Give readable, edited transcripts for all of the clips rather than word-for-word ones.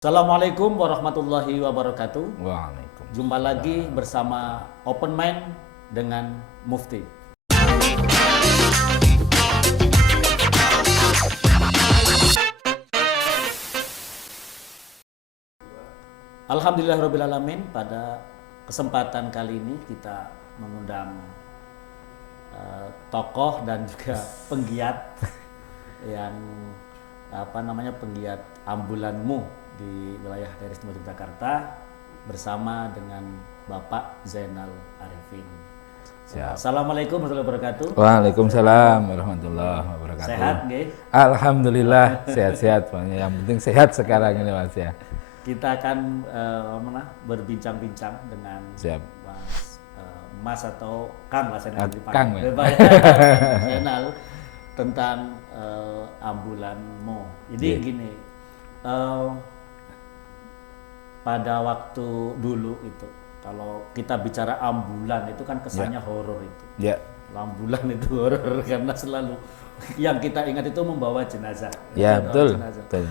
Assalamualaikum warahmatullahi wabarakatuh. Jumpa Waalaikumsalam. lagi bersama Open Mind dengan Mufti. Alhamdulillahirrabbilalamin, pada kesempatan kali ini kita mengundang tokoh dan juga penggiat yang penggiat ambulanmu di wilayah daerah istimewa Yogyakarta bersama dengan Bapak Zainal Arifin. Siap. Assalamualaikum warahmatullahi wabarakatuh. Waalaikumsalam warahmatullahi wabarakatuh. Sehat, nggih? Alhamdulillah sehat-sehat. Yang penting sehat sekarang ini Mas ya. Kita akan berbincang-bincang dengan Siap. Mas atau Kang lah saya Kang, ya. Zainal tentang ambulanmu. Jadi gini, pada waktu dulu itu, kalau kita bicara ambulan itu kan kesannya horor itu. Ya. Ambulan itu horor karena selalu yang kita ingat itu membawa jenazah. Ya, betul. Jenazah. Betul.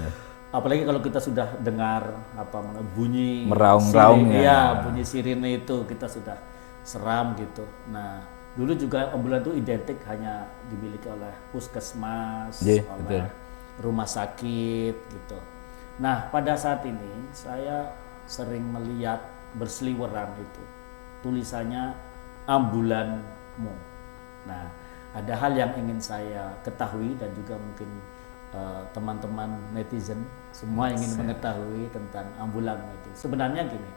Apalagi kalau kita sudah dengar bunyi Meraung-raungnya. sirine, ya, bunyi sirine itu kita sudah seram gitu. Nah, dulu juga ambulan itu identik hanya dimiliki oleh puskesmas, oleh betul. rumah sakit gitu. Nah, pada saat ini saya sering melihat berseliweran itu tulisannya ambulanmu. Nah, ada hal yang ingin saya ketahui dan juga mungkin teman-teman netizen semua ingin mengetahui tentang ambulanmu itu. Sebenarnya gini,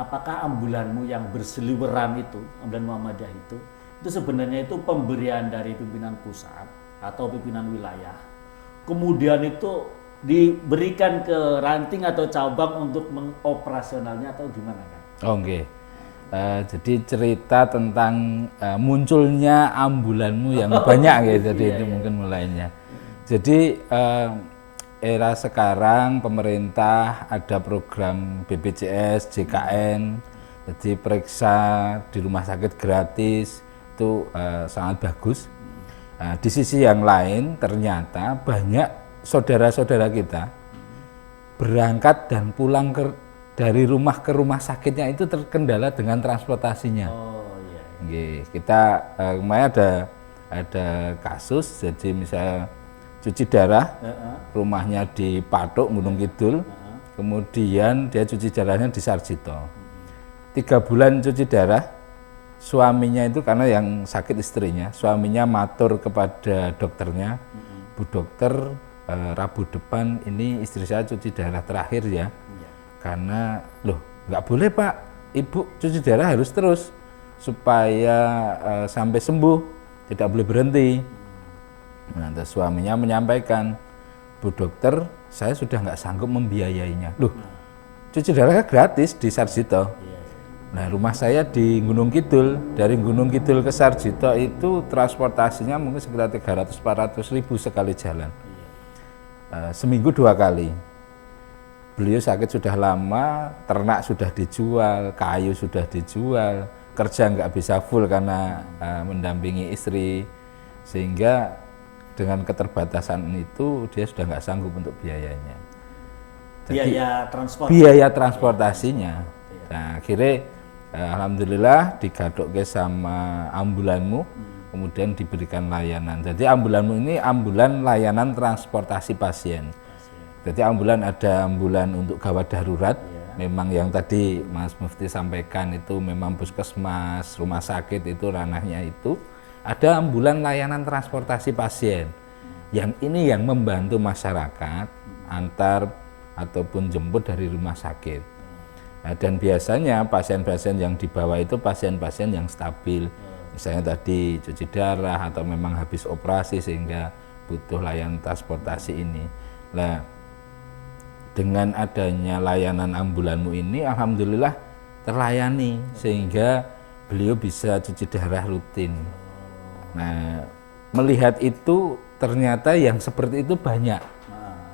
apakah ambulanmu yang berseliweran itu, ambulan Muhammadiyah itu sebenarnya itu pemberian dari pimpinan pusat atau pimpinan wilayah, kemudian itu diberikan ke ranting atau cabang untuk mengoperasionalnya atau gimana kan? Oke. Jadi cerita tentang munculnya ambulanmu yang banyak gitu. Jadi itu mungkin mulainya. Jadi era sekarang pemerintah ada program BPJS, JKN, jadi periksa di rumah sakit gratis itu sangat bagus. Di sisi yang lain ternyata banyak saudara-saudara kita berangkat dan pulang dari rumah ke rumah sakitnya itu terkendala dengan transportasinya. Oh iya. Kita kemarin ada kasus, jadi misalnya cuci darah, rumahnya di Patok, Gunung Kidul, kemudian dia cuci darahnya di Sarjito. 3 bulan cuci darah, suaminya itu karena yang sakit istrinya, suaminya matur kepada dokternya, Bu dokter, Rabu depan ini istri saya cuci darah terakhir ya, karena loh nggak boleh Pak, Ibu cuci darah harus terus supaya sampai sembuh, tidak boleh berhenti. Nah, terus suaminya menyampaikan, Bu dokter, saya sudah nggak sanggup membiayainya. Loh, cuci darah gratis di Sarjito. Nah, rumah saya di Gunung Kidul, dari Gunung Kidul ke Sarjito itu transportasinya mungkin sekitar 300-400 ribu sekali jalan. Seminggu 2 kali. Beliau sakit sudah lama, ternak sudah dijual, kayu sudah dijual, kerja nggak bisa full karena mendampingi istri, sehingga dengan keterbatasan itu dia sudah nggak sanggup untuk biayanya. Jadi, biaya transportasinya. Nah, akhirnya alhamdulillah digadok sama ambulanmu, kemudian diberikan layanan. Jadi ambulanmu ini ambulan layanan transportasi pasien. Jadi ambulan ada ambulan untuk gawat darurat. Memang yang tadi Mas Mufti sampaikan itu memang puskesmas, rumah sakit itu ranahnya itu. Ada ambulan layanan transportasi pasien. Yang ini yang membantu masyarakat antar ataupun jemput dari rumah sakit. Nah, dan biasanya pasien-pasien yang dibawa itu pasien-pasien yang stabil. Misalnya tadi cuci darah atau memang habis operasi sehingga butuh layanan transportasi ini. Nah, dengan adanya layanan ambulanmu ini alhamdulillah terlayani sehingga beliau bisa cuci darah rutin. Nah, melihat itu ternyata yang seperti itu banyak.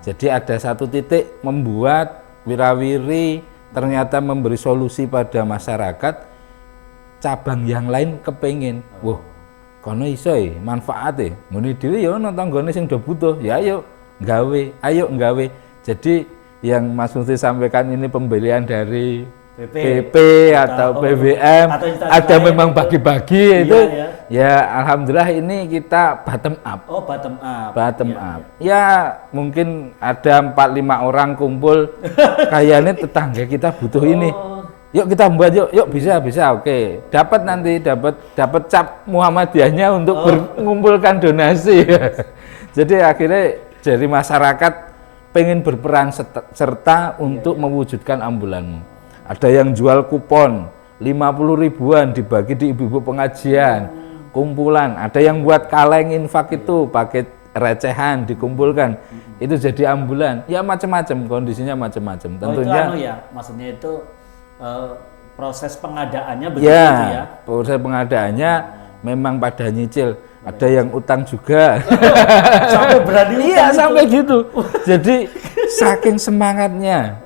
Jadi ada satu titik membuat wirawiri ternyata memberi solusi pada masyarakat, cabang yang lain kepengin, wah kono iso manfaate, ngene dhewe ya ana tanggane sing do butuh, ya ayo nggawe. Jadi yang Mas Mufti sampaikan ini pembelian dari PP, PP atau PBM, atau instansi ada lain memang itu. bagi-bagi Iya, itu, ya. ya alhamdulillah ini kita bottom up. Oh, bottom up. Bottom Iya, up. Ya mungkin ada 4-5 orang kumpul, kayaknya tetangga kita butuh ini. Oh. Yuk kita buat yuk bisa oke. Dapat nanti dapat cap Muhammadiyahnya untuk mengumpulkan donasi. Jadi akhirnya dari masyarakat pengen berperan serta untuk mewujudkan ambulanmu. Ada yang jual kupon 50 ribuan dibagi di ibu-ibu pengajian, kumpulan. Ada yang buat kaleng infak itu pakai recehan dikumpulkan. Itu jadi ambulan. Ya macam-macam, kondisinya macam-macam. Tentunya itu ya, maksudnya itu proses pengadaannya begitu ya. Proses pengadaannya memang pada nyicil. Ada yang utang juga. Sampai berani utang. Iya, sampai gitu. Jadi saking semangatnya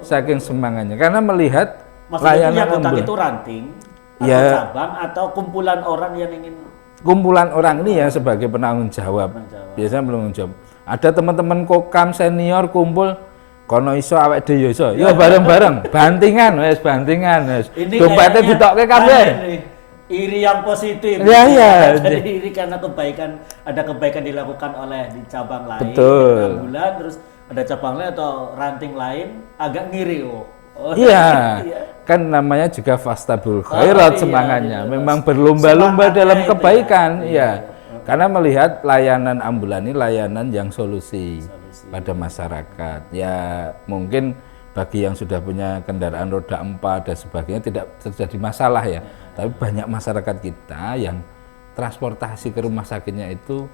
karena melihat maksudnya layanan yang utang ambulan. itu ranting atau Ya. cabang atau kumpulan orang yang ingin Kumpulan orang ini ya sebagai penanggung jawab. Biasanya penanggung jawab. Ada teman-teman kokam senior kumpul kono iso awake dhewe yo iso. Yo bareng-bareng, bantingan wis. Dompetnya ditokke kabeh. Iri yang positif. Iya, iya. Jadi iri karena ada kebaikan dilakukan oleh di cabang lain. Betul. Ambulan, terus ada cabang lain atau ranting lain agak ngiri. Iya. Kan namanya juga fastabul khairat semangatnya. Memang berlomba-lomba dalam kebaikan, iya. Karena melihat layanan ambulan ini layanan yang solusi pada masyarakat. Ya mungkin bagi yang sudah punya kendaraan roda 4 dan sebagainya tidak terjadi masalah ya. Tapi banyak masyarakat kita yang transportasi ke rumah sakitnya itu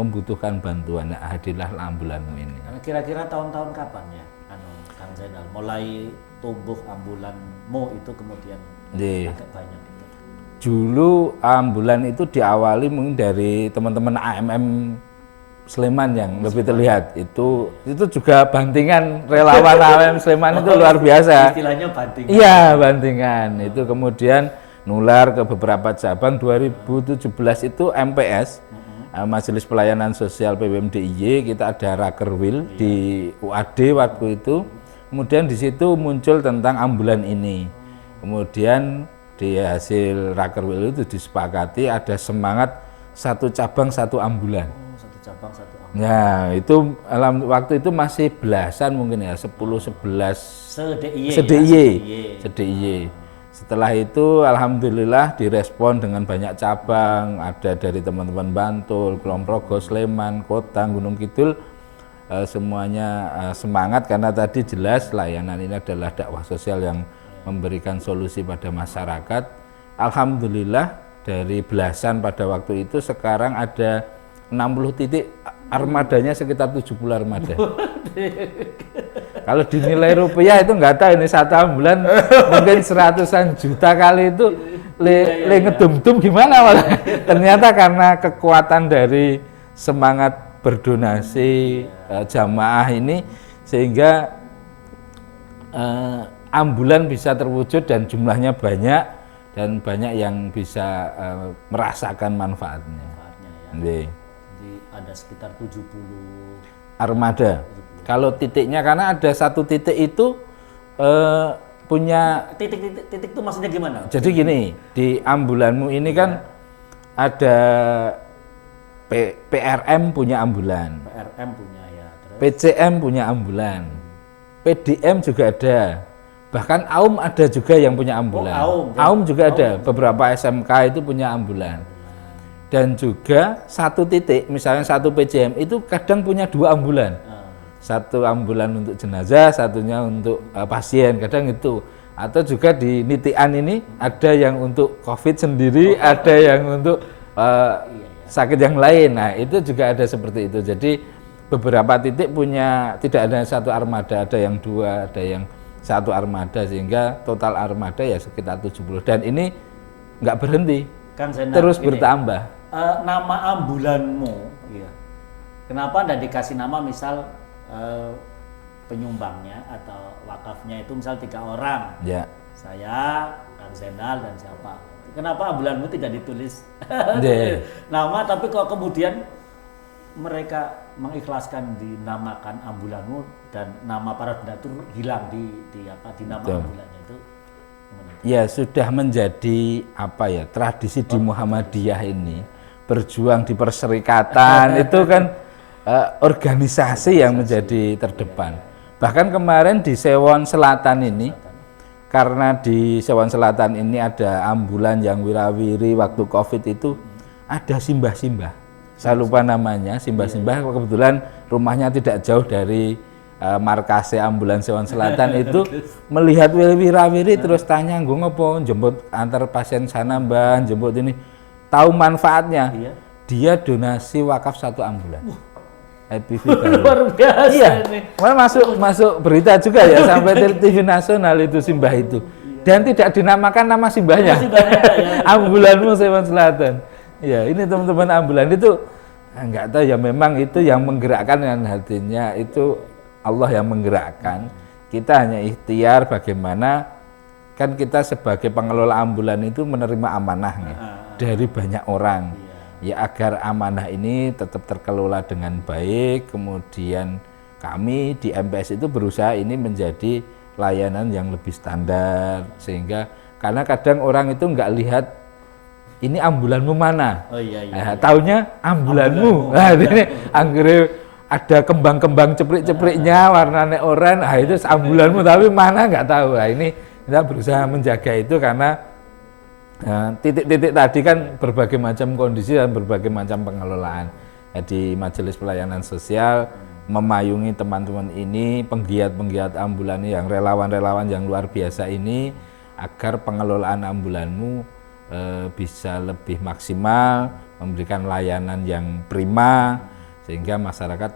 membutuhkan bantuan. Nah, hadirlah ambulanmu ini. Kira-kira tahun-tahun kapan ya, Kang Zainal, mulai tumbuh ambulanmu itu kemudian agak banyak itu? Dulu ambulan itu diawali mungkin dari teman-teman AMM Sleman yang lebih terlihat. Itu juga bantingan relawan AMM Sleman itu luar biasa. Istilahnya bantingan. Iya, bantingan. Itu kemudian nular ke beberapa cabang. 2017 itu MPS, Majelis Pelayanan Sosial PBMDIY, kita ada Rakerwil di UAD waktu itu. Kemudian di situ muncul tentang ambulan ini. Kemudian di hasil Rakerwil itu disepakati ada semangat satu cabang satu ambulan. Satu cabang satu ambulan. Ya, itu waktu itu masih belasan mungkin ya, 10-11 se-DIY. Setelah itu alhamdulillah direspon dengan banyak cabang, ada dari teman-teman Bantul, Kulon Progo, Sleman, Kota, Gunung Kidul, semuanya semangat karena tadi jelas layanan ini adalah dakwah sosial yang memberikan solusi pada masyarakat. Alhamdulillah dari belasan pada waktu itu sekarang ada 60 titik, armadanya sekitar 70 armada. Kalau dinilai rupiah itu nggak tahu ini satu ambulan mungkin 100-an juta kali itu ngedum-dum gimana malah. Ternyata karena kekuatan dari semangat berdonasi jamaah ini sehingga ambulan bisa terwujud dan jumlahnya banyak dan banyak yang bisa merasakan manfaatnya. Jadi ada sekitar 70 armada. Kalau titiknya karena ada satu titik itu punya titik itu maksudnya gimana? Jadi gini, di ambulanmu ini kan ada PRM punya ambulan. PRM punya ya. Terus? PCM punya ambulan. PDM juga ada. Bahkan AUM ada juga yang punya ambulan. AUM juga ada. Beberapa SMK itu punya ambulan. Dan juga satu titik, misalnya satu PCM itu kadang punya 2 ambulan. Satu ambulan untuk jenazah, satunya untuk pasien, kadang itu. Atau juga di Nitian ini ada yang untuk COVID sendiri, ada yang untuk sakit yang lain. Nah itu juga ada seperti itu. Jadi beberapa titik punya, tidak ada satu armada, ada yang 2, ada yang satu armada, sehingga total armada ya sekitar 70. Dan ini nggak berhenti, Kang Zainal, terus bertambah. Nama ambulanmu, ya. Kenapa Anda dikasih nama misal penyumbangnya atau wakafnya itu misal 3 orang, Ya. saya, Kang Zainal dan siapa? Kenapa ambulanmu tidak ditulis Yeah. nama, tapi kok kemudian mereka mengikhlaskan dinamakan ambulanmu dan nama para donatur hilang di nama ambulannya itu gimana? Ya sudah menjadi apa ya tradisi di Muhammadiyah ini, berjuang di perserikatan itu kan organisasi yang menjadi terdepan. Bahkan kemarin di Sewon Selatan ini, karena di Sewon Selatan ini ada ambulan yang wirawiri waktu COVID itu, ada simbah-simbah. Saya lupa namanya, simbah-simbah. Kebetulan rumahnya tidak jauh dari markase ambulan Sewon Selatan itu, melihat wirawiri terus tanya, "Nggo ngopo jemput antar pasien sana Mbah, jemput ini." Tahu manfaatnya. Dia donasi wakaf 1 ambulan. IPV luar biasa. Iya, malah masuk berita juga ya sampai TV nasional itu simbah itu, dan tidak dinamakan nama simbahnya. Ambulanmu Sewon Selatan. Ya ini teman-teman ambulan itu nggak tahu ya, memang itu yang menggerakkan dengan hatinya itu Allah yang menggerakkan. Kita hanya ikhtiar bagaimana kan kita sebagai pengelola ambulan itu menerima amanah nih, dari banyak orang. Ya agar amanah ini tetap terkelola dengan baik, kemudian kami di MPS itu berusaha ini menjadi layanan yang lebih standar, sehingga karena kadang orang itu nggak lihat ini ambulanmu mana, taunya ambulanmu. Nah ini anggere ada kembang-kembang ceprik-cepriknya warnanya oranye, itu ambulanmu tapi mana nggak tahu. Nah ini kita berusaha menjaga itu karena titik-titik tadi kan berbagai macam kondisi dan berbagai macam pengelolaan. Di Majelis Pelayanan Sosial memayungi teman-teman ini, penggiat-penggiat ambulan yang relawan-relawan yang luar biasa ini, agar pengelolaan ambulanmu bisa lebih maksimal, memberikan layanan yang prima, sehingga masyarakat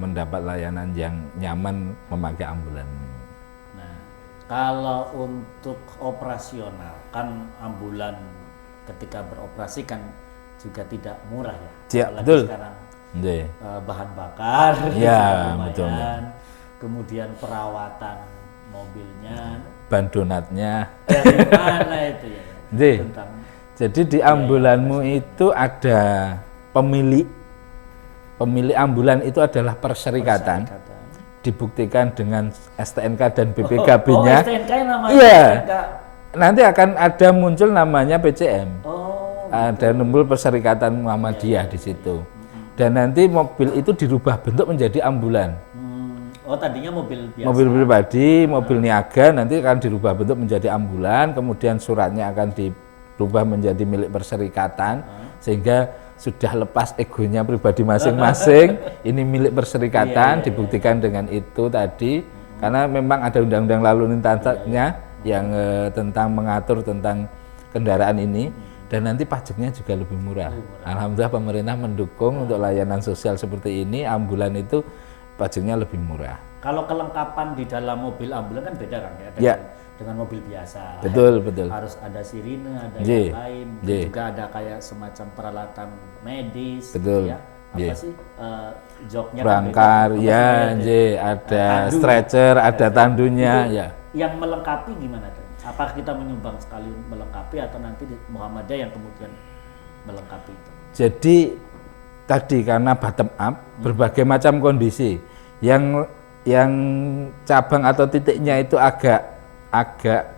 mendapat layanan yang nyaman memakai ambulan. Kalau untuk operasional, kan ambulan ketika beroperasi kan juga tidak murah ya. Ya, apalagi betul. Sekarang Yeah. Bahan bakar, Ya, betul. Kemudian perawatan mobilnya, ban donatnya. dari mana itu ya? Tentang, jadi di ambulanmu itu ada pemilik ambulan itu adalah perserikatan. Dibuktikan dengan STNK dan BPKB-nya. STNK namanya. Iya. STNK. Nanti akan ada muncul namanya PCM. Ada Gitu. muncul Perserikatan Muhammadiyah di situ. Dan nanti mobil itu dirubah bentuk menjadi ambulan. Tadinya mobil biasa. Mobil pribadi, mobil niaga nanti akan dirubah bentuk menjadi ambulan, kemudian suratnya akan dirubah menjadi milik perserikatan, sehingga sudah lepas egonya pribadi masing-masing, ini milik perserikatan, dibuktikan dengan itu tadi, karena memang ada undang-undang lalu lintasnya yang tentang mengatur tentang kendaraan ini, dan nanti pajaknya juga lebih murah. Alhamdulillah pemerintah mendukung untuk layanan sosial seperti ini, ambulan itu pajaknya lebih murah. Kalau kelengkapan di dalam mobil ambulan kan beda kan ya? Dengan mobil biasa. Betul. Harus ada sirine, ada yang lain. Juga ada kayak semacam peralatan medis. Betul. Ya. Apa sih? Joknya Brangkar, kan ada stretcher, ada tandunya, ya. Yang melengkapi gimana tuh? Apakah kita menyumbang sekali melengkapi atau nanti Muhammadiyah yang kemudian melengkapi itu? Jadi tadi karena bottom up, berbagai macam kondisi. Yang cabang atau titiknya itu agak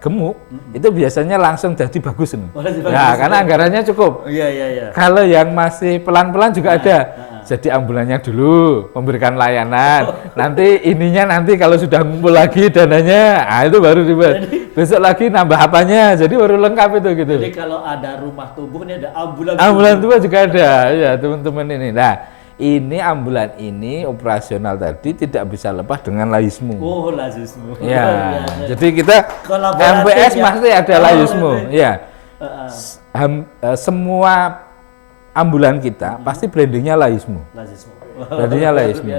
gemuk, itu biasanya langsung jadi bagus. Ya, karena anggarannya cukup. Iya. Kalau yang masih pelan-pelan juga ada. Jadi ambulannya dulu memberikan layanan. Nanti ininya kalau sudah ngumpul lagi dananya, itu baru dibuat. Besok lagi nambah apanya, jadi baru lengkap itu gitu. Jadi kalau ada rumah tumbuh ini ada ambulan. Ambulan tua juga ada, ya teman-teman ini. Nah, ini ambulan ini operasional tadi tidak bisa lepas dengan layismu. Layismu. Ya, jadi kita MPS pasti ada layismu. Ya, semua ambulan kita pasti brandingnya layismu. Brandingnya layismu.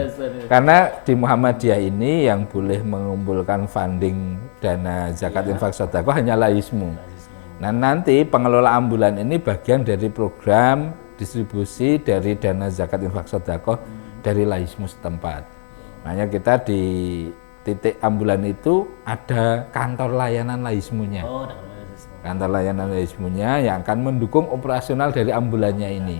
Karena di Muhammadiyah ini yang boleh mengumpulkan funding dana zakat infak sedekah hanya layismu. Nah nanti pengelola ambulan ini bagian dari program distribusi dari dana zakat infak sedekah dari layismu setempat. Makanya kita di titik ambulan itu ada kantor layanan layismunya. Kantor layanan layismunya yang akan mendukung operasional dari ambulannya ini.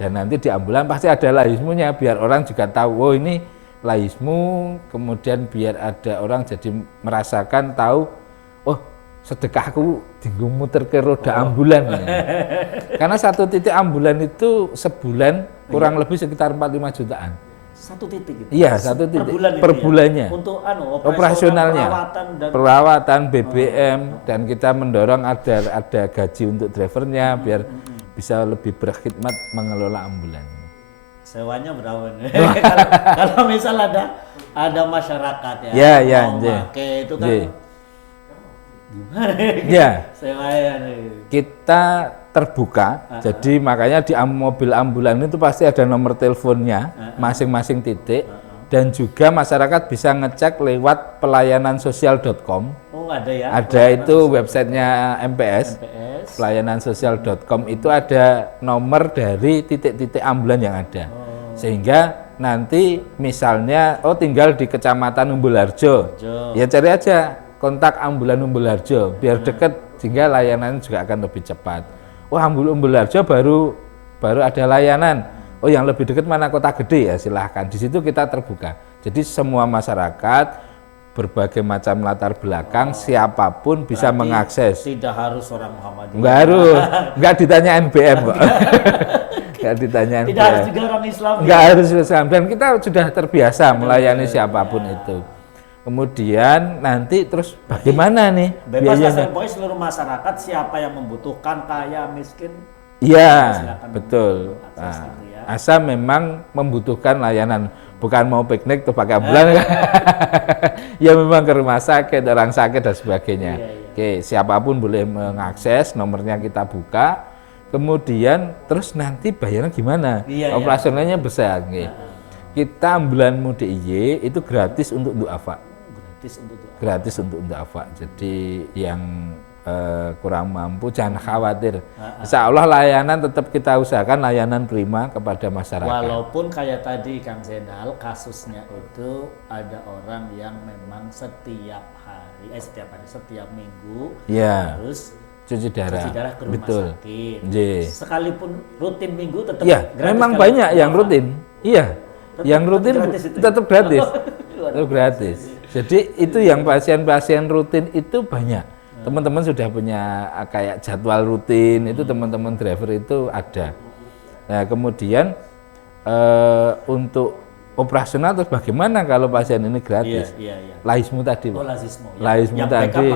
Dan nanti di ambulan pasti ada laismunya biar orang juga tahu, oh ini laismu, kemudian biar ada orang jadi merasakan tahu, oh sedekahku tinggal muter ke roda ambulan. Ya. Karena satu titik ambulan itu sebulan kurang lebih sekitar 45 jutaan. Satu titik gitu. Iya, satu titik per bulannya. Untuk operasionalnya, perawatan BBM dan kita mendorong ada gaji untuk drivernya biar bisa lebih berkhidmat mengelola ambulan. Sewanya berapa nih? kalau misal ada masyarakat ya, mau pakai itu kan gimana? Ya. Sewanya nih. Kita terbuka, jadi makanya di mobil ambulan itu pasti ada nomor teleponnya masing-masing titik dan juga masyarakat bisa ngecek lewat pelayananSosial.com. Oh ada ya? Ada itu websitenya MPS. PelayananSosial.com itu ada nomor dari titik-titik ambulan yang ada. Sehingga nanti misalnya tinggal di Kecamatan Umbulharjo, ya cari aja kontak ambulan Umbulharjo biar dekat sehingga layanan juga akan lebih cepat. Wah, Umbulharjo baru ada layanan. Oh, yang lebih dekat mana kota gede ya silahkan. Di situ kita terbuka. Jadi semua masyarakat berbagai macam latar belakang siapapun bisa mengakses. Tidak harus orang Muhammadiyah. Enggak harus. Enggak ditanya NBM kok. Enggak ditanya NBM. Tidak harus juga orang Islam. Enggak harus Islam dan kita sudah terbiasa melayani siapapun itu. Kemudian nanti terus bagaimana nih biayanya? Bebas seluruh masyarakat siapa yang membutuhkan kaya miskin. Iya betul. Nah, asal memang membutuhkan layanan, bukan mau piknik tuh pakai ambulan. Ya memang ke rumah sakit, orang sakit dan sebagainya. Oke, siapapun boleh mengakses, nomornya kita buka. Kemudian terus nanti bayarnya gimana? Operasionalnya besar. Kita ambulanmu DIY itu gratis untuk duafa. Gratis untuk duafa. Jadi yang kurang mampu jangan khawatir. Insya Allah layanan tetap kita usahakan layanan prima kepada masyarakat. Walaupun kayak tadi Kang Zainal kasusnya itu ada orang yang memang setiap minggu harus cuci darah ke rumah sakit. Sekalipun rutin minggu tetap gratis. Memang banyak yang rutin. Iya. Yang rutin tetap gratis. Tetap gratis. Jadi itu yang pasien-pasien rutin itu banyak. Teman-teman sudah punya kayak jadwal rutin, itu teman-teman driver itu ada. Nah kemudian untuk operasional terus bagaimana kalau pasien ini gratis? Laismu tadi. Laismu tadi.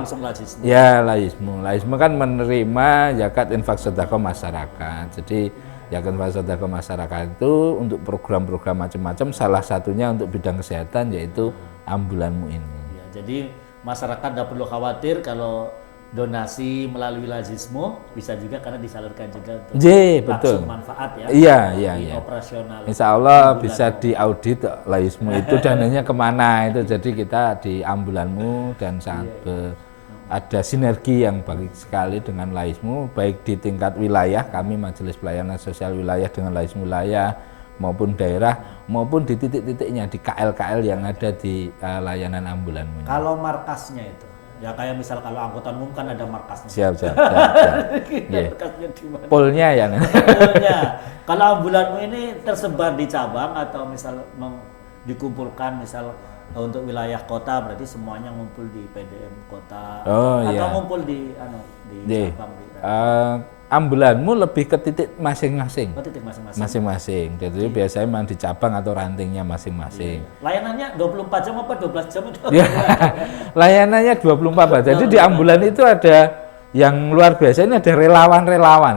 Ya laismu kan menerima zakat infak sedekah masyarakat. Jadi zakat infak sedekah masyarakat itu untuk program-program macam-macam, salah satunya untuk bidang kesehatan yaitu ambulanmu ini. Jadi masyarakat tidak perlu khawatir kalau donasi melalui Lazismo, bisa juga karena disalurkan juga untuk langsung manfaat ya. Iya. Operasional. Insya Allah bisa diaudit Lazismo itu dananya kemana itu. Jadi kita di ambulanmu dan sangat ada sinergi yang baik sekali dengan Lazismo, baik di tingkat wilayah kami Majelis Pelayanan Sosial Wilayah dengan Lazismo wilayah maupun daerah maupun di titik-titiknya di KL-KL yang ada di layanan ambulanmu. Kalau markasnya itu, ya kayak misal kalau angkutan umum kan ada markasnya. Siap. Markasnya di mana? Polnya ya. Polnya. Kalau ambulanmu ini tersebar di cabang atau misal dikumpulkan misal untuk wilayah kota berarti semuanya ngumpul di PDM kota atau ngumpul di cabang di ambulanmu lebih ke titik masing-masing. Titik masing-masing. Jadi biasanya memang di cabang atau rantingnya masing-masing. Layanannya 24 jam apa 12 jam itu? Layanannya 24 jam. Jadi di ambulan itu ada yang luar biasa, ini ada relawan-relawan.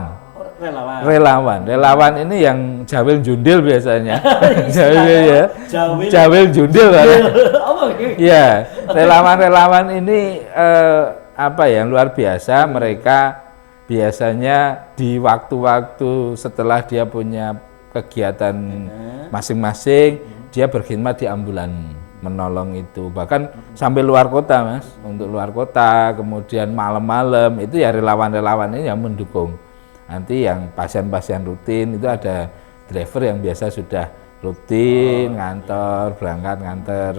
Relawan ini yang jawil jundil biasanya. Jawil jundil. Ya, relawan-relawan ini yang luar biasa. Mereka biasanya di waktu-waktu setelah dia punya kegiatan masing-masing, dia berkhidmat di ambulan, menolong itu. Bahkan sampai luar kota, Mas, untuk luar kota, kemudian malam-malam itu ya relawan-relawan ini yang mendukung. Nanti yang pasien-pasien rutin itu ada driver yang biasa sudah rutin berangkat nganter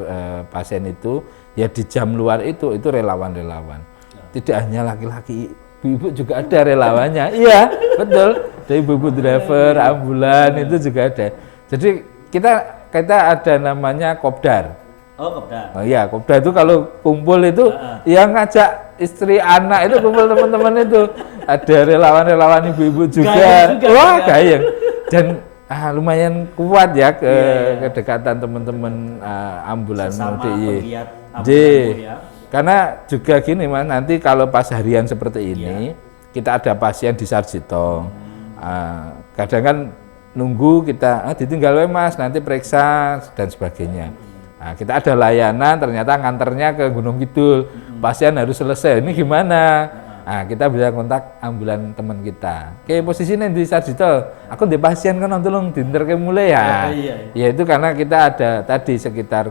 pasien itu, ya di jam luar itu relawan-relawan. Tidak hanya laki-laki ibu-ibu juga ada relawannya. Iya, betul. Dari ibu-ibu driver, ambulan itu juga ada. Jadi kita ada namanya kopdar. Oh, kopdar. Oh iya, kopdar itu kalau kumpul itu yang ngajak istri, anak itu kumpul teman-teman itu. Ada relawan-relawan ibu-ibu juga. Gayeng juga, Wah, ya. gayeng. Dan lumayan kuat ya kedekatan teman-teman ambulan Sesama mudik. pegiat ambulanmu ya. Karena juga gini Mas, nanti kalau pas harian seperti ini, kita ada pasien di Sarjito. Kadang kan nunggu kita ditinggal we Mas, nanti periksa dan sebagainya. Nah, kita ada layanan, ternyata nganternya ke Gunung Kidul, pasien harus selesai. Ini gimana? Nah, kita bisa kontak ambulan teman kita. Oke, posisinya di Sarjito, aku di pasien kan tolong dinterke mulai ya. Ya itu karena kita ada tadi sekitar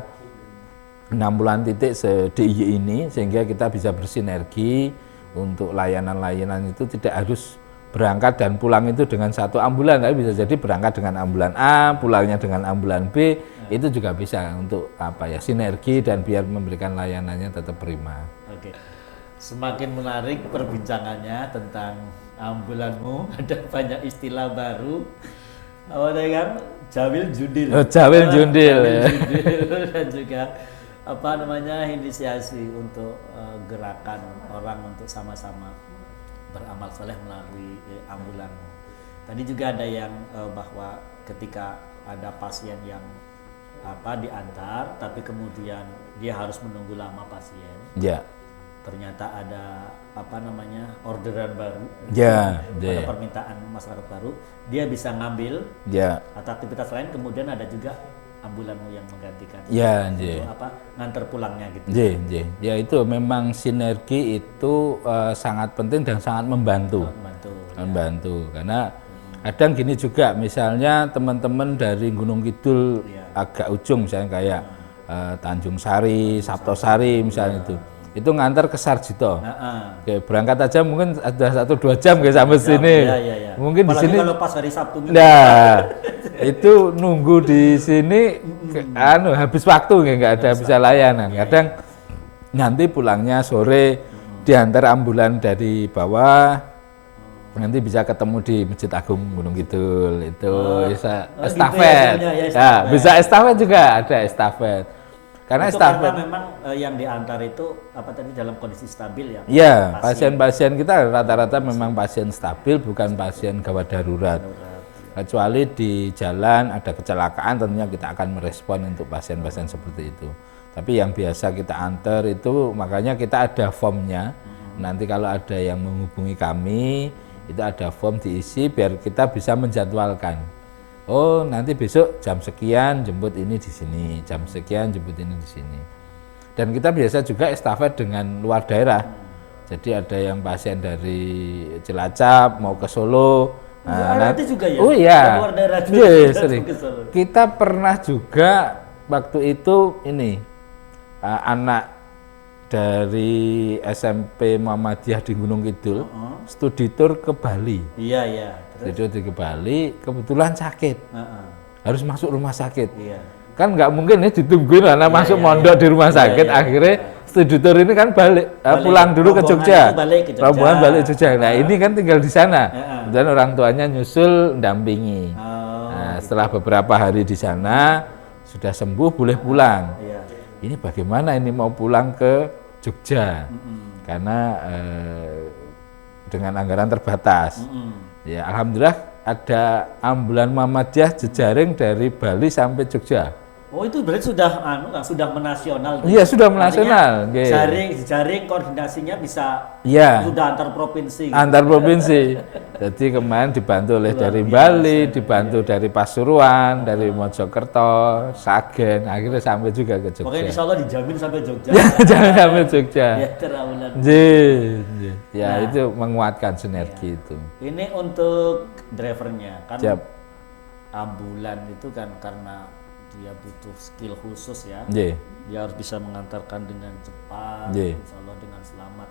60-an titik se-DIY ini, sehingga kita bisa bersinergi untuk layanan-layanan itu tidak harus berangkat dan pulang itu dengan satu ambulan, tapi bisa jadi berangkat dengan ambulan A, pulangnya dengan ambulan B, itu juga bisa untuk sinergi dan biar memberikan layanannya tetap prima. Oke. Semakin menarik perbincangannya tentang ambulanmu, ada banyak istilah baru. Apa kan? Jawil jundil. Jawil jundil. Dan juga inisiasi untuk gerakan orang untuk sama-sama beramal soleh melalui ambulanmu. Tadi juga ada yang bahwa ketika ada pasien yang diantar, tapi kemudian dia harus menunggu lama pasien. Ya. Ternyata ada orderan baru. Ya. Pada permintaan masyarakat baru, dia bisa ngambil. Ya. Atau aktivitas lain, kemudian ada juga ambulanmu yang menggantikan. Ya, nganter pulangnya gitu. Ya itu memang sinergi itu sangat penting dan sangat membantu. Membantu karena kadang gini juga, misalnya teman-teman dari Gunung Kidul agak ujung misalnya kayak Tanjung Sari, Saptosari misalnya itu nganter ke Sarjito. Oke, berangkat aja mungkin ada 1-2 jam kayak sampai sini. Mungkin di sini kalau pas hari Sabtu. Nah, itu nunggu di sini habis waktu nggak ada bisa layanan. Kadang nanti pulangnya sore diantar ambulan dari bawah, nanti bisa ketemu di Masjid Agung Gunung Kidul. Itu bisa estafet. Bisa estafet juga, ada estafet. Karena memang yang diantar itu dalam kondisi stabil ya. Iya, pasien-pasien kita rata-rata memang pasien stabil, bukan pasien gawat darurat. Kecuali di jalan ada kecelakaan, tentunya kita akan merespon untuk pasien-pasien seperti itu. Tapi yang biasa kita antar itu, makanya kita ada formnya. Nanti kalau ada yang menghubungi kami, itu ada form diisi biar kita bisa menjadwalkan. Oh, nanti besok jam sekian jemput ini di sini, jam sekian jemput ini di sini. Dan kita biasa juga estafet dengan luar daerah. Jadi ada yang pasien dari Cilacap mau ke Solo. Nanti juga ya. Oh iya. Luar daerah sering. Kita pernah juga waktu itu anak dari SMP Muhammadiyah di Gunung Kidul studi tour ke Bali. Iya. Studi ke Bali, kebetulan sakit. Harus masuk rumah sakit. Iya. Kan nggak mungkin ditungguin anak masuk mondok di rumah sakit. Akhirnya studi tour ini kan pulang dulu ke Jogja. Rombongan balik ke Jogja. Nah, ini kan tinggal di sana. Dan orang tuanya nyusul dampingi. Nah, setelah beberapa hari di sana sudah sembuh boleh pulang. Ini bagaimana ini mau pulang ke Jogja karena dengan anggaran terbatas. Ya, alhamdulillah ada ambulan Muhammadiyah jejaring dari Bali sampai Jogja. Oh, itu berarti sudah menasional. Iya, sudah menasional. Jaring koordinasinya bisa sudah antar provinsi. Antar provinsi. Jadi kemarin dibantu oleh dari Bali, dibantu dari Pasuruan, dari Mojokerto, Sragen, akhirnya sampai juga ke Jogja. Pokoknya insya Allah dijamin sampai Jogja. Jangan sampai Jogja. Ya, itu menguatkan sinergi itu. Ini untuk drivernya kan. Siap. Ambulan itu kan karena dia butuh skill khusus ya. Dia harus bisa mengantarkan dengan cepat, insya Allah dengan selamat.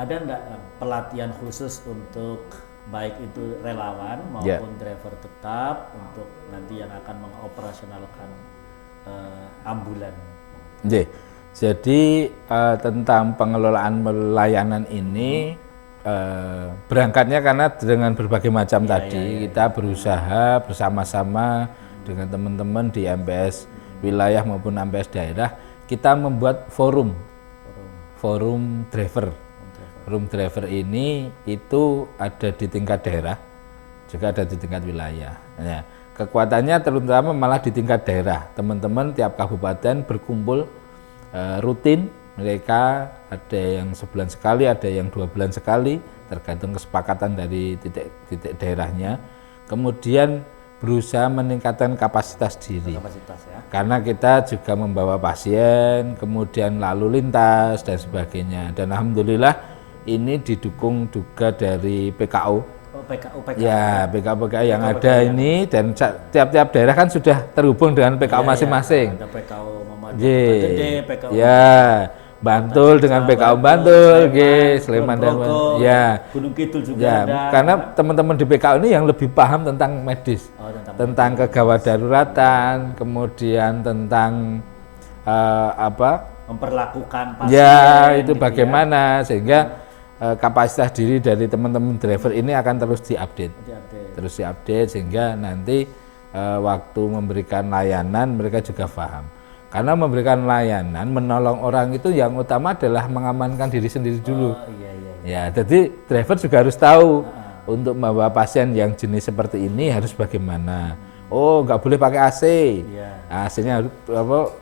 Ada enggak pelatihan khusus untuk baik itu relawan maupun driver tetap untuk nanti yang akan mengoperasionalkan ambulan? Jadi tentang pengelolaan layanan ini berangkatnya karena dengan berbagai macam tadi kita berusaha bersama-sama dengan teman-teman di MPS wilayah maupun MPS daerah, kita membuat forum driver. Forum driver ini itu ada di tingkat daerah, juga ada di tingkat wilayah. Ya, kekuatannya terutama malah di tingkat daerah. Teman-teman tiap kabupaten berkumpul rutin. Mereka ada yang sebulan sekali, ada yang 2 bulan sekali, tergantung kesepakatan dari titik daerahnya. Kemudian berusaha meningkatkan kapasitas diri. Karena kita juga membawa pasien, kemudian lalu lintas dan sebagainya. Dan alhamdulillah ini didukung juga dari PKU. Ya, PKU yang ada ini, dan tiap-tiap daerah kan sudah terhubung dengan PKU masing-masing. Ada PKU Gede, PKU Bantul dengan PKU Bantul, Sleman dan ya, Gunung Kidul juga ya, ada. karena teman-teman di PKU ini yang lebih paham tentang medis, tentang kegawat daruratan, kemudian tentang memperlakukan pasien. Ya, itu gitu bagaimana sehingga kapasitas diri dari teman-teman driver ini akan terus diupdate, sehingga nanti waktu memberikan layanan mereka juga paham. Karena memberikan layanan, menolong orang itu yang utama adalah mengamankan diri sendiri dulu. Ya, jadi driver juga harus tahu untuk membawa pasien yang jenis seperti ini harus bagaimana. Oh, nggak boleh pakai AC. AC-nya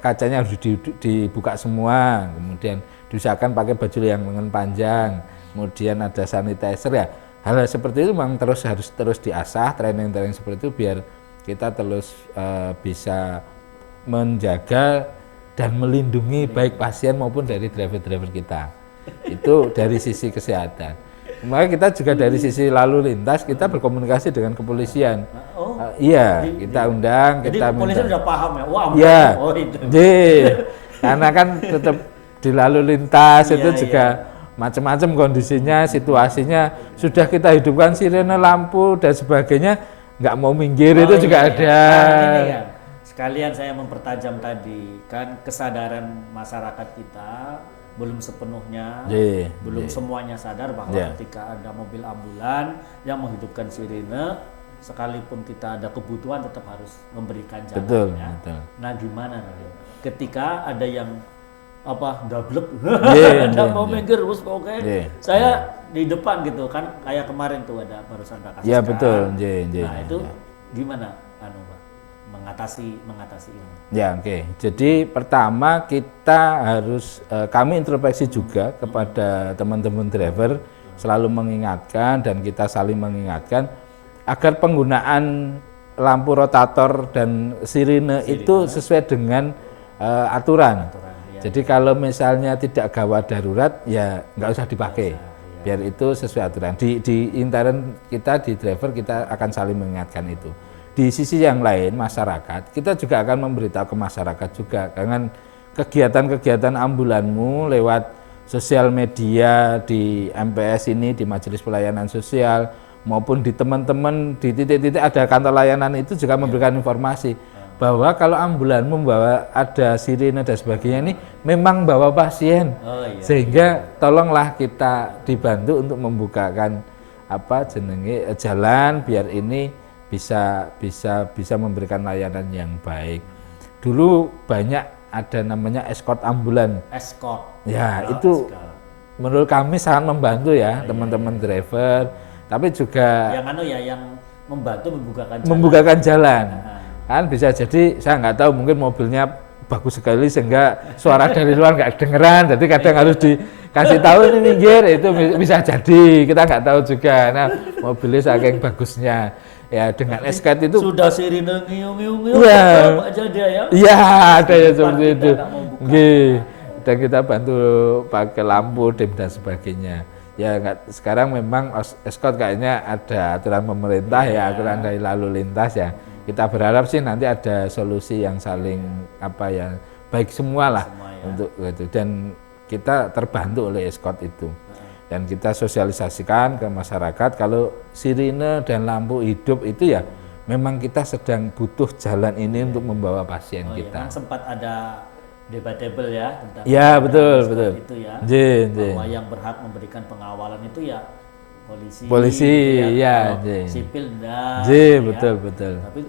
kacanya harus dibuka semua. Kemudian diusahakan pakai baju yang lengan panjang. Kemudian ada sanitizer ya. Hal seperti itu memang harus terus diasah, training seperti itu biar kita terus bisa menjaga dan melindungi baik pasien maupun dari driver-driver kita. Itu dari sisi kesehatan. Maka kita juga dari sisi lalu lintas kita berkomunikasi dengan kepolisian. Iya, kita undang, jadi kita kepolisian udah paham ya. Wah, ya, itu. Karena kan tetap di lalu lintas itu juga macam-macam kondisinya, situasinya. Sudah kita hidupkan sirene lampu dan sebagainya, nggak mau minggir itu juga ada. Sekalian saya mempertajam tadi, kan kesadaran masyarakat kita belum sepenuhnya, belum semuanya sadar bahwa ketika ada mobil ambulan yang menghidupkan sirene, sekalipun kita ada kebutuhan tetap harus memberikan jalan. Betul. Nah, gimana nih ketika ada yang dablek, mau minggir terus saya di depan gitu kan, kayak kemarin tuh ada barusan kasus. Iya betul. Nah itu gimana Pak mengatasi ini? Ya Jadi pertama kita harus kami introspeksi juga kepada teman-teman driver, selalu mengingatkan dan kita saling mengingatkan agar penggunaan lampu rotator dan sirine itu sesuai dengan aturan. Jadi kalau misalnya tidak gawat darurat ya nggak usah dipakai. Biar itu sesuai aturan. Di intern kita, di driver kita akan saling mengingatkan itu. Di sisi yang lain masyarakat, kita juga akan memberitahu ke masyarakat juga dengan kegiatan-kegiatan ambulanmu lewat sosial media di MPS ini, di Majelis Pelayanan Sosial maupun di teman-teman di titik-titik ada kantor layanan itu juga memberikan informasi bahwa kalau ambulan membawa ada sirine dan sebagainya ini memang bawa pasien, sehingga tolonglah kita dibantu untuk membukakan jalan biar ini bisa memberikan layanan yang baik. Dulu banyak ada namanya escort ambulan. Ya, itu menurut kami sangat membantu ya teman-teman driver, tapi juga yang membukakan jalan. Kan bisa jadi saya nggak tahu, mungkin mobilnya bagus sekali sehingga suara dari luar nggak dengeran, jadi kadang harus dikasih tahu ini minggir, itu bisa jadi, kita nggak tahu juga. Nah, mobilnya saking bagusnya ya dengan esket itu sudah sirine ngiung-ngiung aja dia ya. Iya, ada ya seperti itu. Dan kita bantu pakai lampu dim dan sebagainya. Ya sekarang memang escort kayaknya ada aturan pemerintah aturan dari lalu lintas ya. Kita berharap sih nanti ada solusi yang saling baik semua lah untuk itu, dan kita terbantu oleh escort itu. Dan kita sosialisasikan ke masyarakat kalau sirine dan lampu hidup itu ya memang kita sedang butuh jalan ini untuk membawa pasien kita. Memang sempat ada debatable ya tentang betul itu ya. Bahwa yang berhak memberikan pengawalan itu ya polisi, ya, kalau sipil enggak. betul. Tapi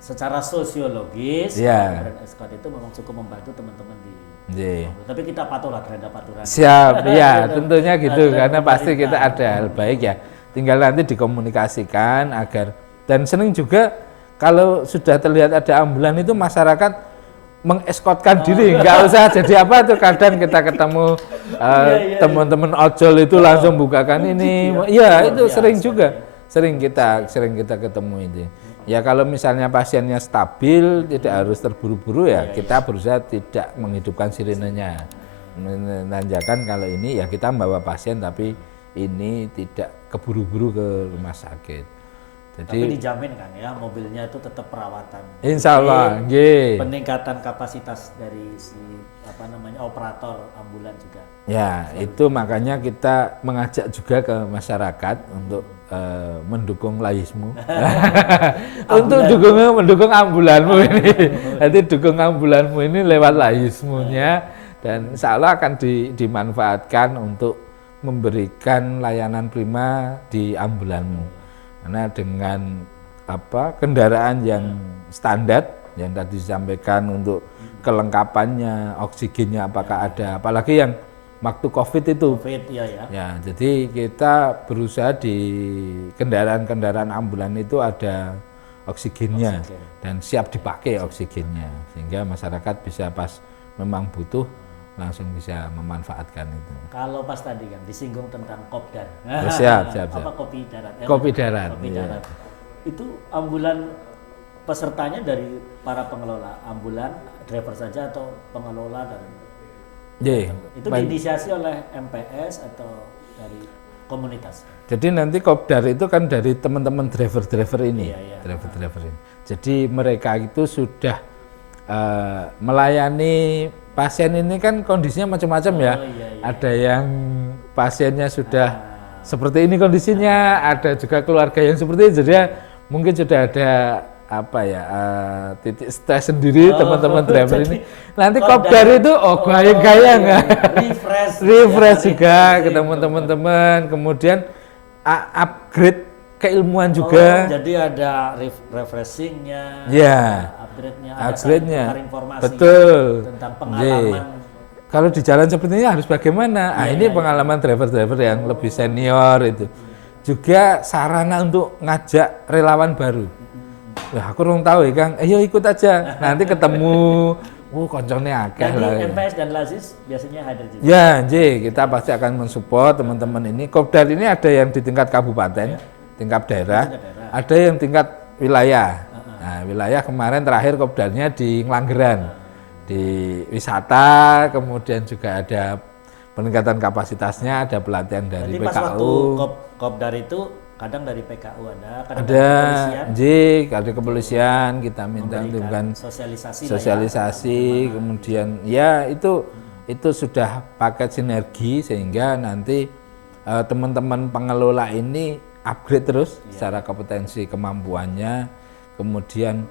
secara sosiologis, Ya. brand escort itu memang cukup membantu teman-teman di. J. Tapi kita patuhlah terhadap aturan. Siap, ya tentunya gitu Aturan karena pasti pemerintah. kita ada hal baik ya. Tinggal nanti dikomunikasikan agar dan sering juga kalau sudah terlihat ada ambulan itu masyarakat mengeskotkan diri, nggak usah jadi apa tuh kadang kita ketemu teman-teman ojol itu langsung bukakan ini, ya itu sering juga, sering kita ketemu itu. Ya kalau misalnya pasiennya stabil, tidak harus terburu-buru ya, kita berusaha tidak menghidupkan sirenenya. Menanjakan kalau ini ya kita membawa pasien tapi ini tidak keburu-buru ke rumah sakit. Tapi Jadi dijamin kan ya mobilnya itu tetap perawatan. insya Allah, nggih. Peningkatan kapasitas dari si operator ambulan juga. Ya, itu makanya kita mengajak juga ke masyarakat untuk mendukung laismu. Untuk mendukung ambulanmu ini. Nanti dukung ambulanmu ini lewat laismunya dan insya Allah akan dimanfaatkan untuk memberikan layanan prima di ambulanmu. Karena dengan kendaraan yang standar yang tadi disampaikan untuk kelengkapannya, oksigennya apakah ada, apalagi yang waktu COVID itu. Ya, jadi kita berusaha di kendaraan-kendaraan ambulan itu ada oksigennya dan siap dipakai oksigennya sehingga masyarakat bisa pas memang butuh langsung bisa memanfaatkan itu. Kalau pas tadi kan disinggung tentang kopdar. Siap. Apa kopi darat? Kopi darat. Kopi darat. Itu ambulan pesertanya dari para pengelola ambulan, driver saja atau pengelola dan itu diinisiasi oleh MPS atau dari komunitas. Jadi nanti kopdar itu kan dari teman-teman driver-driver ini, driver-driver ini. Jadi mereka itu sudah melayani pasien ini kan kondisinya macam-macam ya. Ada yang pasiennya sudah seperti ini kondisinya, ada juga keluarga yang seperti itu. Jadi mungkin sudah ada titik stres sendiri teman-teman driver ini. Nanti kopdar itu gayang-gayang refresh juga ke teman-teman, kemudian upgrade keilmuan juga. Jadi ada refreshingnya, upgrade-nya, informasi betul tentang pengalaman. Kalau di jalan seperti ini harus bagaimana? Ini pengalaman driver-driver yang lebih senior itu. Juga sarana untuk ngajak relawan baru. Lah aku belum tahu ya Kang, ayo ikut aja. Nanti ketemu, koncone akeh lah. Jadi MPS dan Lazis biasanya hadir juga. Ya, kita pasti akan mensupport teman-teman ini. Kopdar ini ada yang di tingkat kabupaten, tingkat daerah, ada yang tingkat wilayah. Nah, wilayah kemarin terakhir kopdarnya di Ngelanggeran, di wisata, kemudian juga ada peningkatan kapasitasnya, ada pelatihan dari PKU. Pas waktu kopdar itu kadang dari PKU kadang ada dari ada kepolisian kita minta dengan sosialisasi kemudian ya itu sudah paket sinergi sehingga nanti teman-teman pengelola ini upgrade terus secara kompetensi kemampuannya, kemudian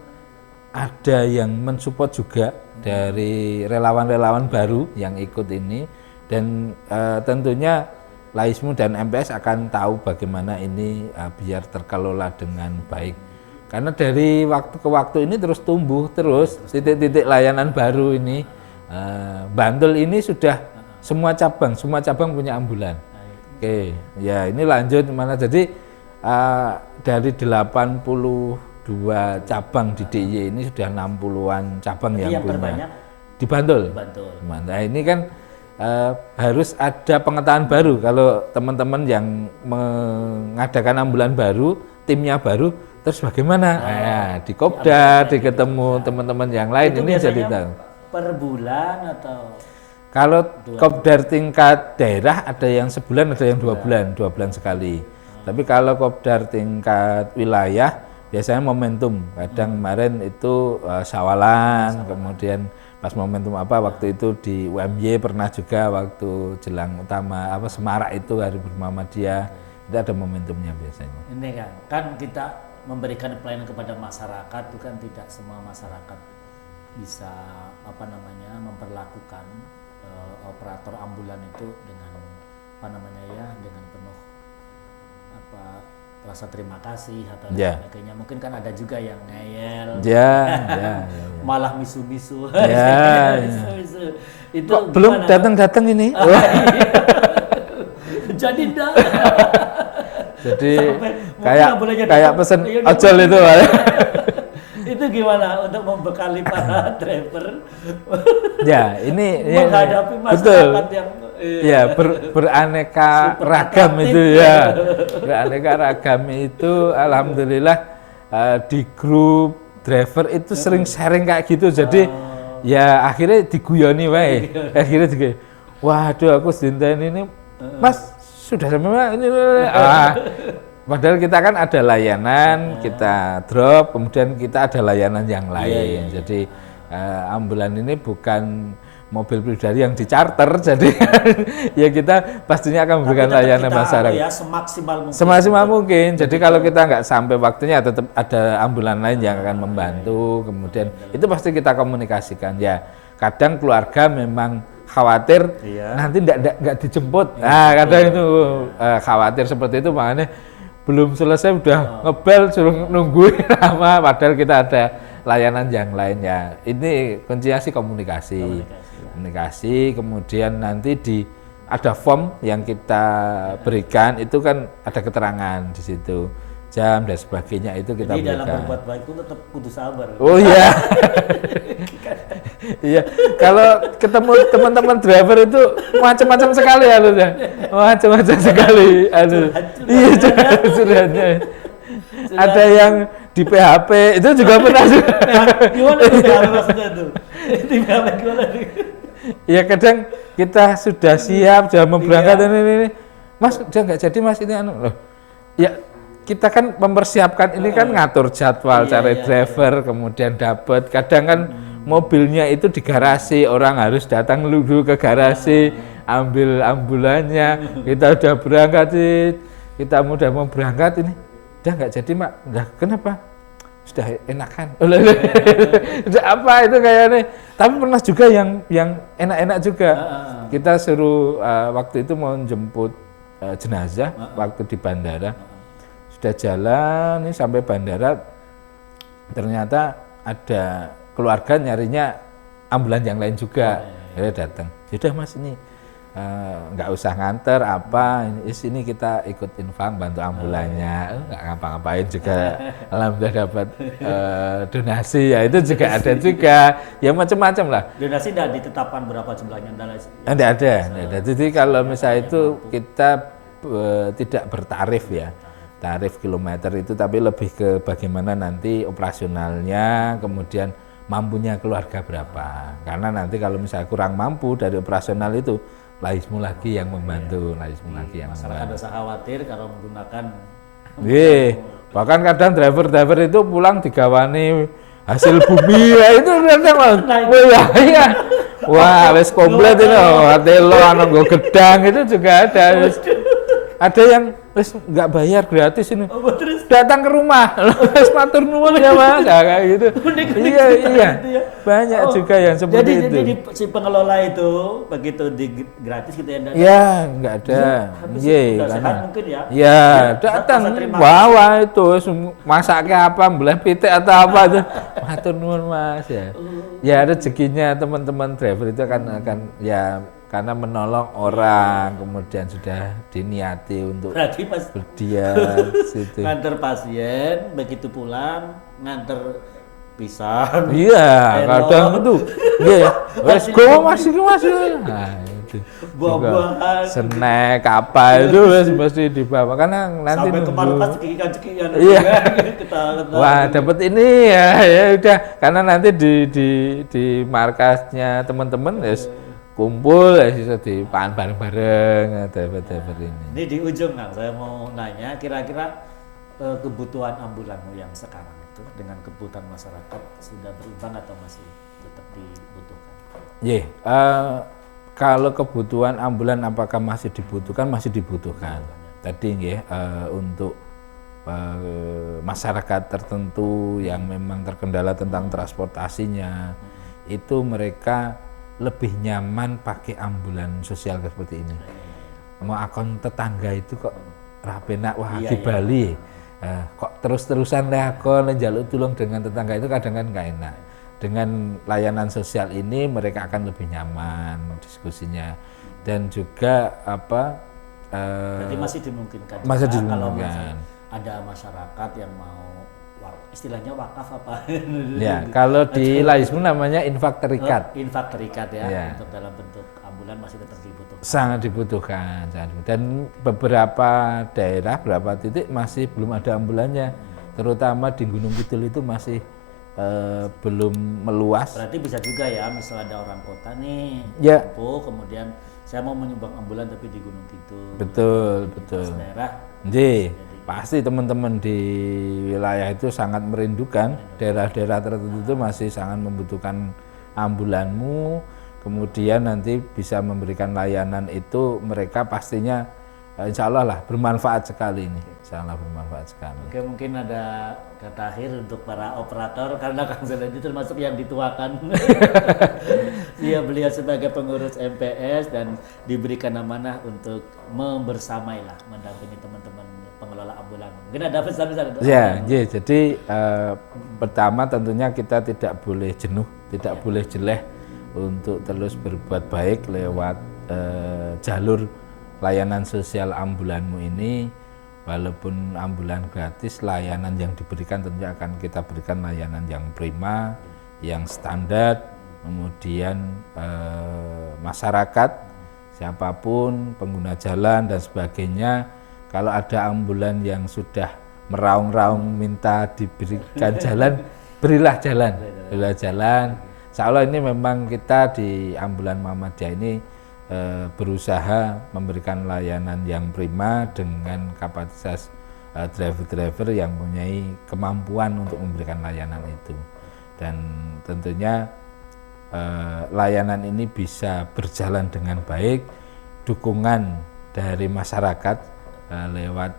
ada yang mensupport juga dari relawan-relawan baru yang ikut ini dan tentunya Laismu dan MPS akan tahu bagaimana ini biar terkelola dengan baik. Karena dari waktu ke waktu ini terus tumbuh terus titik-titik layanan baru ini. Bantul ini sudah semua cabang punya ambulan. Oke, ya ini lanjut mana jadi dari 82 cabang di DIY ini sudah 60-an cabang yang punya. Terbanyak di Bantul. Nah, ini kan harus ada pengetahuan baru kalau teman-teman yang mengadakan ambulan baru, timnya baru, terus bagaimana? Di Kopdar, ketemu teman-teman yang lain itu ini jadi tahu. Per bulan atau? Kalau Kopdar tingkat daerah ada yang sebulan, ada yang 2 bulan sekali. Tapi kalau Kopdar tingkat wilayah biasanya momentum. Kadang kemarin itu Sawalan, kemudian pas momentum waktu itu di UMY pernah juga waktu jelang utama Semarak itu Hari Muhammadiyah itu ada momentumnya biasanya. Ini kan kita memberikan pelayanan kepada masyarakat itu kan tidak semua masyarakat bisa memperlakukan operator ambulan itu dengan dengan penuh rasa terima kasih atau Ya. sebagainya. Mungkin kan ada juga yang ngeyel, Ya. malah misu-misu. Ya. Misu-misu. Itu Kok belum gimana? datang-datang ini? Jadi enggak. Jadi Sampai mungkin kayak nggak boleh jadi- kayak pesen Iya, ojol itu. Itu gimana untuk membekali para driver Ya, ini menghadapi betul. masyarakat yang Ya, beraneka Super ragam atraktif. itu ya. Beraneka ragam itu alhamdulillah di grup driver itu sering sharing kayak gitu. Jadi ya akhirnya diguyoni wae. Akhirnya diguyoni. Waduh, aku sedinten ini Mas sudah sampai mana? Ini padahal kita kan ada layanan, kita drop, kemudian kita ada layanan yang lain. Jadi ambulan ini bukan mobil pribadi yang dicharter, jadi ya kita pastinya akan memberikan tetap layanan kita, masyarakat ya, semaksimal mungkin. semaksimal mungkin. Jadi kalau kita nggak sampai waktunya, tetap ada ambulan lain yang akan membantu. Kemudian itu pasti kita komunikasikan. Ya kadang keluarga memang khawatir nanti nggak dijemput. Nah kadang itu khawatir seperti itu, makanya belum selesai udah ngebel suruh nungguin lama, padahal kita ada layanan yang lain. Ya ini kuncinya sih komunikasi, kemudian nanti ada form yang kita berikan, itu kan ada keterangan di situ, jam dan sebagainya itu kita Jadi berikan. dalam berbuat baik itu tetap kudu sabar. Oh iya. Iya, kalau ketemu teman-teman driver itu macam-macam sekali anunya. Macam-macam sekali Iya, curhatnya. Ada yang di PHP itu juga pernah juga. Gimana tuh PHP maksudnya tuh? Di PHP gimana tuh? Ya kadang kita sudah siap, sudah mau berangkat ini. Mas, udah nggak jadi Mas ini loh. Ya kita kan mempersiapkan ini kan ngatur jadwal cari driver, kemudian dapat. Kadang kan mobilnya itu di garasi, orang harus datang dulu ke garasi, ambil ambulannya. Kita udah berangkat sih, kita udah mau berangkat ini. Udah nggak jadi Mak, udah kenapa? Sudah enakan. Udah apa itu kayaknya. Tapi pernah juga yang enak-enak juga. Kita suruh waktu itu mau jemput jenazah waktu di bandara. Sudah jalan nih sampai bandara, ternyata ada keluarga nyarinya ambulan yang lain juga. Dia datang. Sudah Mas ini nggak usah nganter apa, ini kita ikut infak bantu ambulannya, nggak ngapa-ngapain juga. Alhamdulillah dapat donasi, ya itu juga ada juga, ya macam-macam lah. Donasi tidak ditetapkan berapa jumlahnya? Tidak ada. Jadi kalau misalnya itu kita tidak bertarif ya, tarif kilometer itu, tapi lebih ke bagaimana nanti operasionalnya, kemudian mampunya keluarga berapa. Karena nanti kalau misalnya kurang mampu dari operasional itu, laismu lagi yang membantu, Masyarakat bisa khawatir kalau menggunakan. Bahkan kadang driver itu pulang digawani hasil bumi, ya itu kadang iya. Wah, wes komplit ini, atelo anu gedang itu juga ada. Ada yang wes nggak bayar gratis ini, datang ke rumah, wes matur nuwun ya Mas, kayak gitu. Iya, banyak juga yang seperti itu. Jadi si pengelola itu begitu gratis gitu ya? Ya nggak ada, karena mungkin ya. Ya datang bawa itu masaknya apa, belah pitik atau apa itu, matur nuwun Mas ya. Ya rezekinya teman-teman driver itu akan ya, karena menolong orang, kemudian sudah diniati untuk berdiam situ. Nganter pasien, begitu pulang nganter pisang. Iya, kadang itu. Iya, wes go masih. Nah, itu. Buah-buahan. Snack apa itu wes mesti dibawa, karena nanti sampai ke nunggu. markas cekikan. Iya. Ketawa. Wah, dapat ini ya udah, karena nanti di markasnya teman-teman wes kumpul ya, bisa dipan bareng-bareng driver ini. Ini di ujung Kang, saya mau nanya kira-kira kebutuhan ambulanmu yang sekarang itu dengan kebutuhan masyarakat sudah berimbang atau masih tetap dibutuhkan? Kalau kebutuhan ambulan apakah masih dibutuhkan? Masih dibutuhkan. Tadi untuk masyarakat tertentu yang memang terkendala tentang transportasinya, itu mereka lebih nyaman pakai ambulan sosial seperti ini. Mau akun tetangga itu kok rapenak wah Iya, di iya. Bali. Kok terus-terusan leh aku njaluk tulung dengan tetangga itu kadang kan nggak enak. Dengan layanan sosial ini mereka akan lebih nyaman diskusinya dan juga apa Jadi masih dimungkinkan masih juga kalau dimungkinkan. ada masyarakat yang mau istilahnya wakaf apa Ya, kalau di laismu namanya infak terikat. infak terikat ya, Ya. untuk dalam bentuk ambulan masih tetap dibutuhkan. Sangat dibutuhkan, dan beberapa daerah, beberapa titik masih belum ada ambulannya, terutama di Gunung Kidul itu masih belum meluas. Berarti bisa juga ya, misal ada orang kota nih, Ya. mampu, kemudian saya mau menyumbang ambulan tapi di Gunung Kidul. Betul, Di betul. daerah. Jadi pasti teman-teman di wilayah itu sangat merindukan, daerah-daerah tertentu itu masih sangat membutuhkan ambulanmu, kemudian nanti bisa memberikan layanan itu mereka pastinya insya Allah lah bermanfaat sekali ini, insya Allah bermanfaat sekali. Oke, mungkin ada kata akhir untuk para operator karena Kang Zelandi termasuk yang dituakan. Dia beliau sebagai pengurus MPS dan diberikan amanah untuk membersamailah mendampingi teman-teman pengelola ambulan. Mungkin ada pesan-pesan untuk Ya, jadi pertama tentunya kita tidak boleh jenuh, tidak boleh jeleh untuk terus berbuat baik lewat jalur layanan sosial ambulanmu ini. Walaupun ambulan gratis, layanan yang diberikan tentunya akan kita berikan layanan yang prima, yang standar, kemudian masyarakat, siapapun, pengguna jalan dan sebagainya, kalau ada ambulan yang sudah meraung-raung minta diberikan jalan, berilah jalan, berilah jalan. Insya Allah ini memang kita di ambulan Muhammadiyah ini berusaha memberikan layanan yang prima dengan kapasitas driver-driver yang mempunyai kemampuan untuk memberikan layanan itu, dan tentunya layanan ini bisa berjalan dengan baik, dukungan dari masyarakat lewat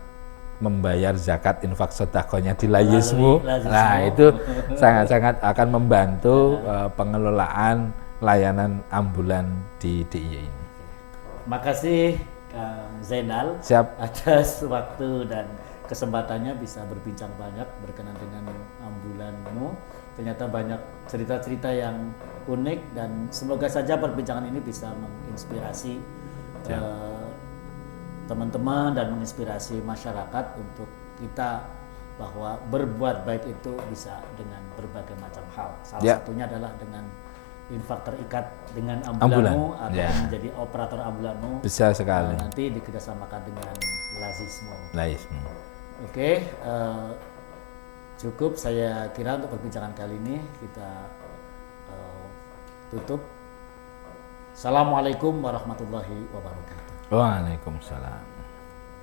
membayar zakat infak sedekahnya di Layismu. Nah, itu sangat-sangat akan membantu pengelolaan layanan ambulan di DIY ini. Makasih Kang Zainal. Siap. Atas waktu dan kesempatannya bisa berbincang banyak berkenan dengan ambulanmu. Ternyata banyak cerita-cerita yang unik dan semoga saja perbincangan ini bisa menginspirasi teman-teman dan menginspirasi masyarakat untuk kita bahwa berbuat baik itu bisa dengan berbagai macam hal. Salah satunya adalah dengan infak terikat dengan ambulanmu atau menjadi operator ambulanmu. Bisa sekali. Nanti dikerjasamakan dengan Layismu. Oke, cukup saya kira untuk perbincangan kali ini kita tutup. Assalamualaikum warahmatullahi wabarakatuh. Waalaikumsalam.